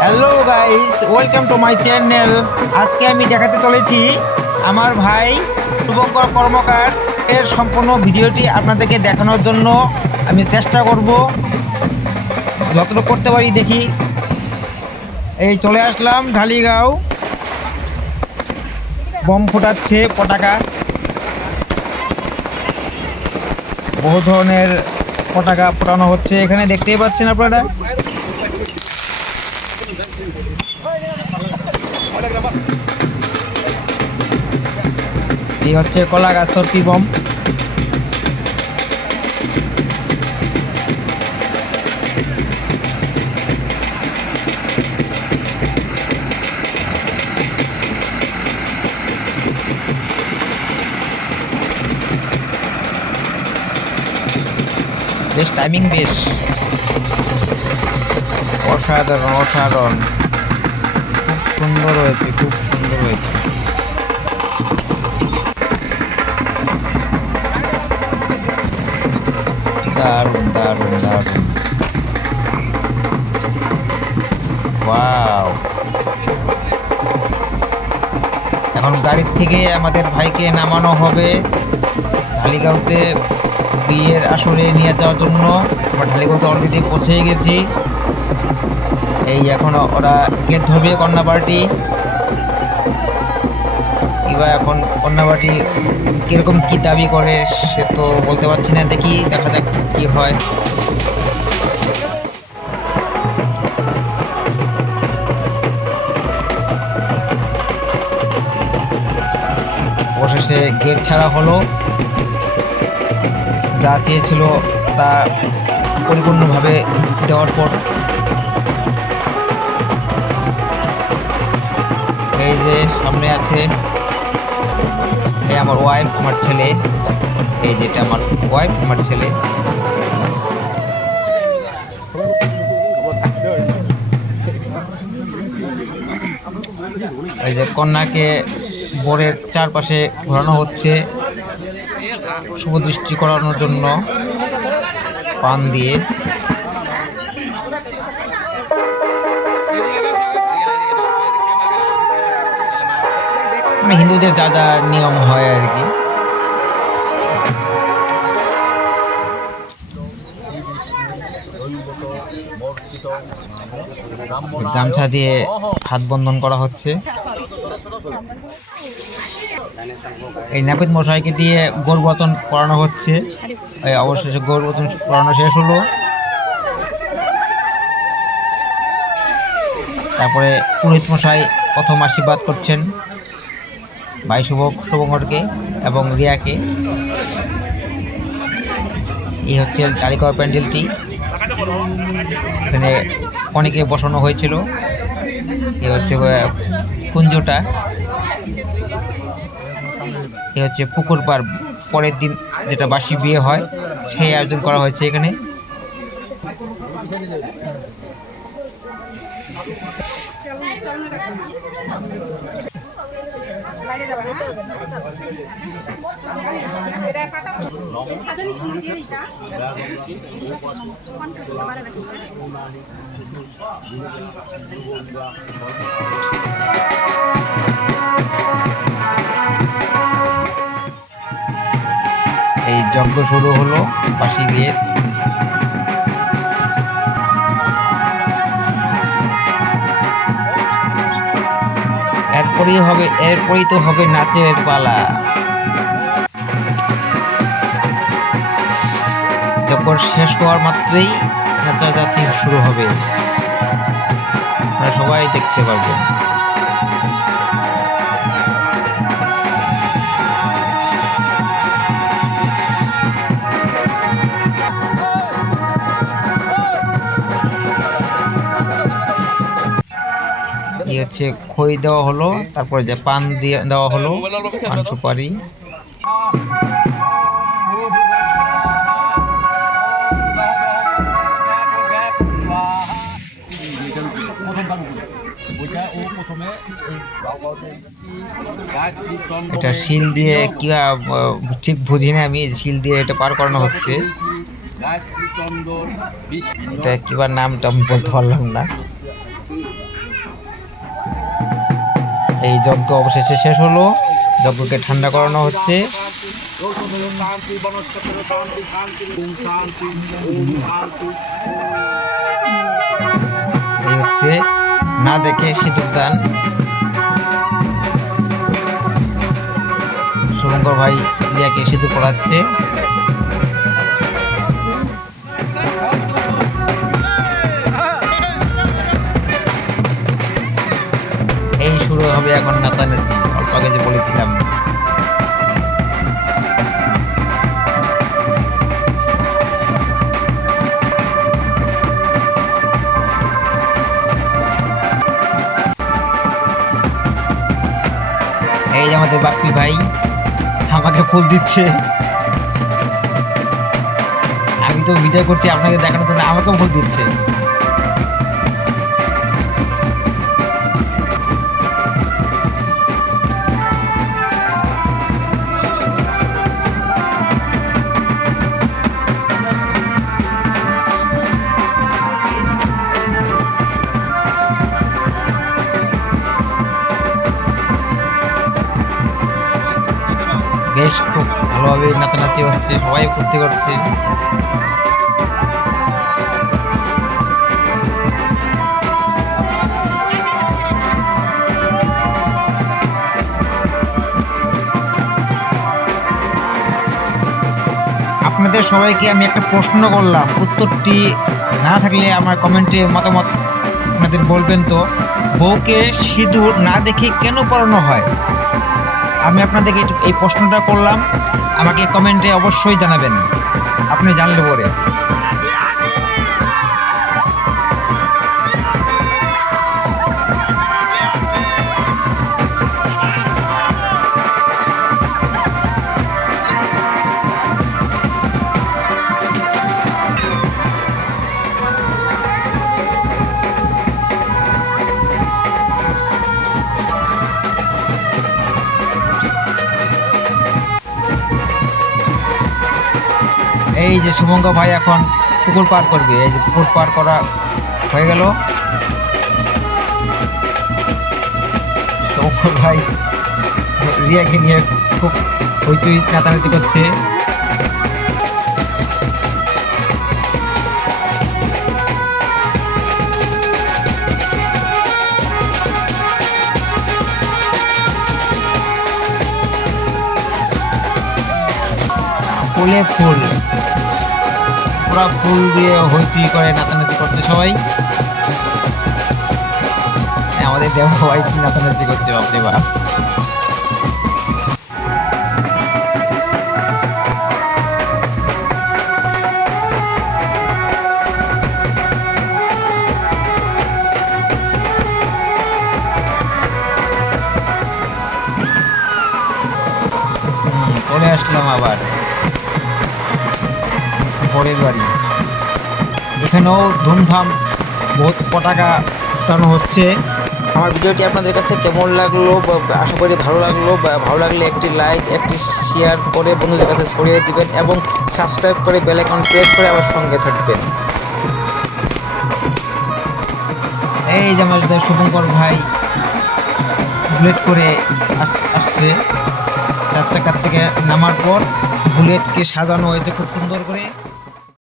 Hello guys, welcome to my channel. আজকে আমি দেখাতে চলেছি আমার ভাই শুভঙ্কর কর্মকার এর সম্পূর্ণ ভিডিওটি আপনাদেরকে দেখানোর জন্য আমি চেষ্টা করব, যতটুকু করতে পারি দেখি। এই চলে আসলাম ঢালিগাঁও, বম ফোটাচ্ছে, পটাকা, বহু ধরনের পটাকা ফোটানো হচ্ছে এখানে, দেখতেই পাচ্ছেন আপনারা। এই হচ্ছে কলা গাছ তর্কি বম। বেশ টাইমিং, বেশ অসাধারণ অসাধারণ, খুব সুন্দর হয়েছে, খুব সুন্দর হয়েছে। দারুণ দারুণ দারুণ, ওয়াও। এখন গাড়ির থেকে আমাদের ভাইকে নামানো হবে ঢালিগাঁওতে বিয়ের আসরে নিয়ে যাওয়ার জন্য। আমরা ঢালিগাঁওতে অলরেডি পৌঁছে গেছি। এই এখন ওরা গেট ধরবে কন্যা পার্টি। এবার এখন কন্যা পার্টি কিরকম কি দাবি করে সে তো বলতে পারছি না, দেখি, দেখা যাক কি হয়। অবশেষে গেট ছাড়া হলো, যা চেয়েছিল তা পরিপূর্ণভাবে দেওয়ার পর এই যে সামনে আছে এই আমার ওয়াইফ, আমার ছেলে, এই যেটা আমার ওয়াইফ, আমার ছেলে। এই যে কন্যাকে বরের চারপাশে ঘোরানো হচ্ছে শুভদৃষ্টি করানোর জন্য পান দিয়ে। হিন্দুদের যা যা নিয়ম হয় আর কি। গামছা দিয়ে হাত বন্ধন করা হচ্ছে। এই নাপিত মশাইকে দিয়ে গৌরবচন পড়ানো হচ্ছে। অবশেষে গৌরবচন পড়ানো শেষ হলো। তারপরে পুরোহিত মশাই প্রথম আশীর্বাদ করছেন ভাই শুভঙ্করকে এবং রিয়াকে। এই হচ্ছে ঢালিগাঁও প্যান্ডেলটি, এখানে অনেকে বসানো হয়েছিল। এই হচ্ছে কুঞ্জটা, এই হচ্ছে পুকুর পার, পরের দিন যেটা বাসি বিয়ে হয় সেই আয়োজন করা হয়েছে এখানে। এই যজ্ঞ শুরু হলো বাসি বিয়ের। এরপরেই তো হবে নাচের পালা। যজ্ঞ শেষ হওয়ার মাত্রই নাচানাচি শুরু হবে, আপনারা সবাই দেখতে পারবেন। এই হচ্ছে খই দেওয়া হলো, তারপরে যে পান দিয়ে দেওয়া হলো, পান সুপারি। এটা শিল দিয়ে কি ঠিক বুঝি না আমি, শিল দিয়ে এটা পার করানো হচ্ছে। এটা কিবার নামটা বলতে পারলাম না। যজ্ঞ অবশেষে শেষ হলো, যজ্ঞকে ঠান্ডা করানো হচ্ছে। এই হচ্ছে না দেখে সিঁদুর দান। শুভঙ্কর ভাই রিয়াকে সিঁদুর পড়াচ্ছে। এই শুরু হবে এখন নাচানাচি, অল্প আগে যে বলেছিলাম। এই যে আমাদের বাপ্পি ভাই আমাকে ফুল দিচ্ছে। আমি তো ভিডিও করছি আপনাকে দেখানোর জন্য, আমাকে ফুল দিচ্ছে। বেশ খুব ভালোভাবে নাচানাচি হচ্ছে, সবাই ফুর্তি করছে। আপনাদের সবাইকে আমি একটা প্রশ্ন করলাম, উত্তরটি জানা থাকলে আমার কমেন্টে মতামত আপনাদের বলবেন। তো বউকে সিঁদুর না দেখে কেন পরানো হয়? আমি আপনাদেরকে এই প্রশ্নটা করলাম, আমাকে কমেন্টে অবশ্যই জানাবেন, আপনি জানলে পরে। এই যে শুভঙ্কর ভাই এখন পুকুর পার করবে, এই যে পুকুর পার করা হয়ে গেল। শুভঙ্কর ভাই রিয়াকে নিয়ে খুব হইচই নাচানাচি করছে। ফুলে ফুল, পুরা ফুল দিয়ে হইচই করে নাচানাচি করছে সবাই। আমাদের দেব ভাই কি নাচানাচি করছে বাপরে বাপ। চলে আসলাম আবার পরের বাড়ি, এখানেও ধুমধাম বহুত পটাকা উঠানো হচ্ছে। আমার ভিডিওটি আপনাদের কাছে কেমন লাগলো, আশা করি ভালো লাগলো। ভালো লাগলে একটি লাইক, একটি শেয়ার করে বন্ধুদের কাছে ছড়িয়ে দিবেন এবং সাবস্ক্রাইব করে বেল আইকন প্রেস করে আমার সঙ্গে থাকবেন। এই যে আমাদের শুভঙ্কর ভাই বুলেট করে আসছে, চার চাকার থেকে নামার পর বুলেটকে সাজানো হয়েছে খুব সুন্দর করে।